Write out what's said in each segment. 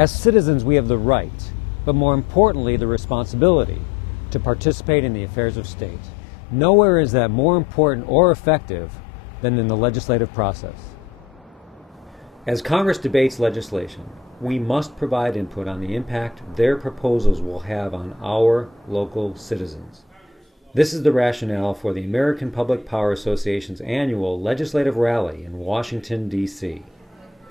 As citizens, we have the right, but more importantly, the responsibility to participate in the affairs of state. Nowhere is that more important or effective than in the legislative process. As Congress debates legislation, we must provide input on the impact their proposals will have on our local citizens. This is the rationale for the American Public Power Association's annual legislative rally in Washington, D.C.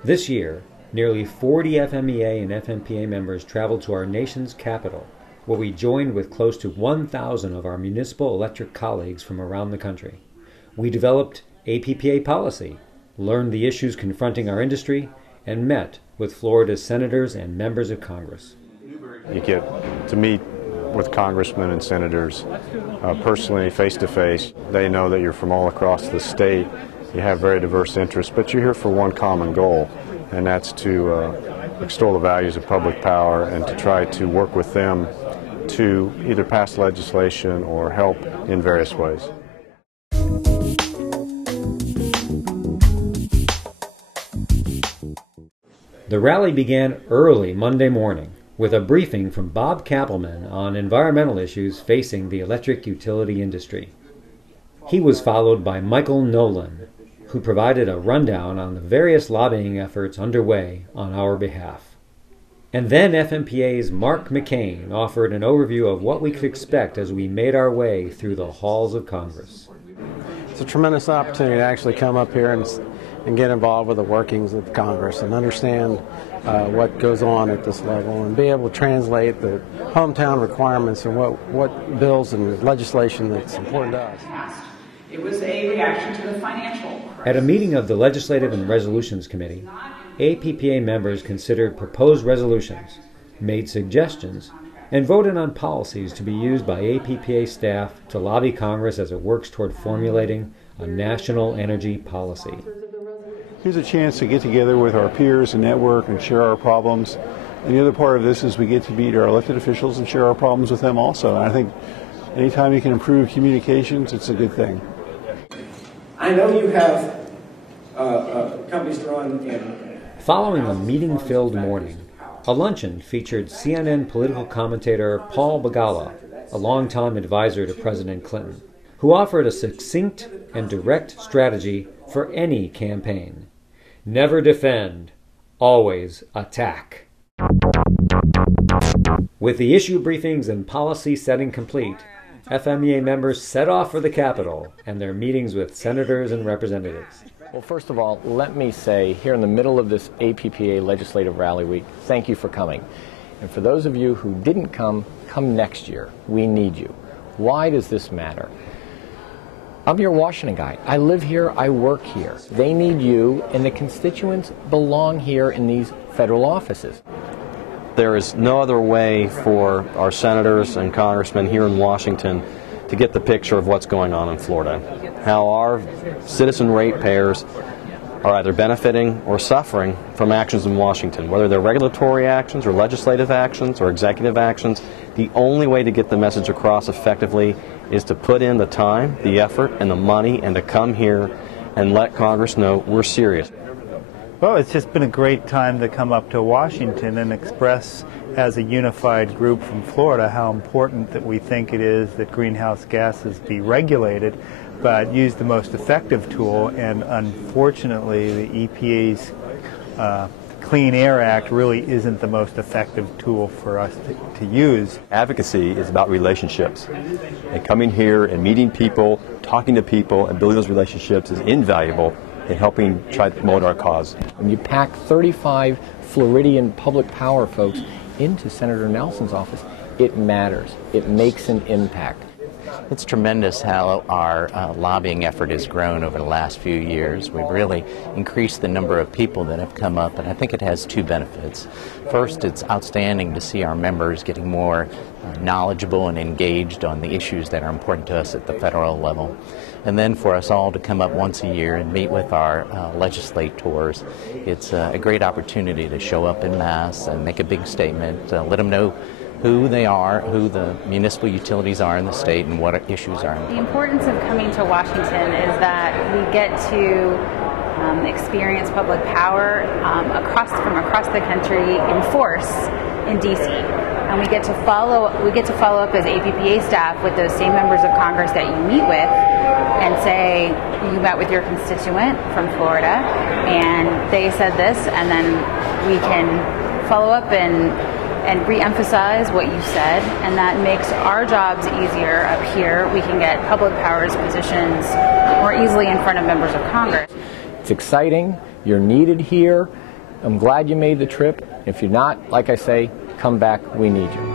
This year, nearly 40 FMEA and FMPA members traveled to our nation's capital, where we joined with close to 1,000 of our municipal electric colleagues from around the country. We developed APPA policy, learned the issues confronting our industry, and met with Florida's senators and members of Congress. You get to meet with congressmen and senators personally, face-to-face. They know that you're from all across the state. You have very diverse interests, but you're here for one common goal, and that's to extol the values of public power and to try to work with them to either pass legislation or help in various ways. The rally began early Monday morning with a briefing from Bob Kappelman on environmental issues facing the electric utility industry. He was followed by Michael Nolan, who provided a rundown on the various lobbying efforts underway on our behalf. And then FMPA's Mark McCain offered an overview of what we could expect as we made our way through the halls of Congress. It's a tremendous opportunity to actually come up here and get involved with the workings of Congress and understand what goes on at this level and be able to translate the hometown requirements and what bills and legislation that's important to us. It was a reaction to the financial crisis. At a meeting of the Legislative and Resolutions Committee, APPA members considered proposed resolutions, made suggestions, and voted on policies to be used by APPA staff to lobby Congress as it works toward formulating a national energy policy. Here's a chance to get together with our peers and network and share our problems. And the other part of this is we get to meet our elected officials and share our problems with them also. And I think anytime you can improve communications, it's a good thing. I know you have companies to run in. Following a meeting-filled morning, a luncheon featured CNN political commentator Paul Begala, a longtime advisor to President Clinton, who offered a succinct and direct strategy for any campaign. Never defend, always attack. With the issue briefings and policy setting complete, FMEA members set off for the Capitol and their meetings with senators and representatives. Well, first of all, let me say, here in the middle of this APPA Legislative Rally Week, thank you for coming. And for those of you who didn't come next year. We need you. Why does this matter? I'm your Washington guy. I live here, I work here. They need you, and the constituents belong here in these federal offices. There is no other way for our senators and congressmen here in Washington to get the picture of what's going on in Florida. How our citizen ratepayers are either benefiting or suffering from actions in Washington, whether they're regulatory actions or legislative actions or executive actions. The only way to get the message across effectively is to put in the time, the effort, and the money, and to come here and let Congress know we're serious. Well, it's just been a great time to come up to Washington and express as a unified group from Florida how important that we think it is that greenhouse gases be regulated, but use the most effective tool. And unfortunately, the EPA's Clean Air Act really isn't the most effective tool for us to use. Advocacy is about relationships, and coming here and meeting people, talking to people, and building those relationships is invaluable in helping try to promote our cause. When you pack 35 Floridian public power folks into Senator Nelson's office, it matters. It makes an impact. It's tremendous how our lobbying effort has grown over the last few years. We've really increased the number of people that have come up, and I think it has two benefits. First, it's outstanding to see our members getting more knowledgeable and engaged on the issues that are important to us at the federal level. And then for us all to come up once a year and meet with our legislators, it's a great opportunity to show up en masse and make a big statement, let them know who they are, who the municipal utilities are in the state, and what issues are important. The importance of coming to Washington is that we get to experienced public power from across the country in force in DC. And we get to follow up as APPA staff with those same members of Congress that you meet with and say, you met with your constituent from Florida and they said this, and then we can follow up and re-emphasize what you said, and that makes our jobs easier up here. We can get public powers positions more easily in front of members of Congress. It's exciting. You're needed here. I'm glad you made the trip. If you're not, like I say, come back. We need you.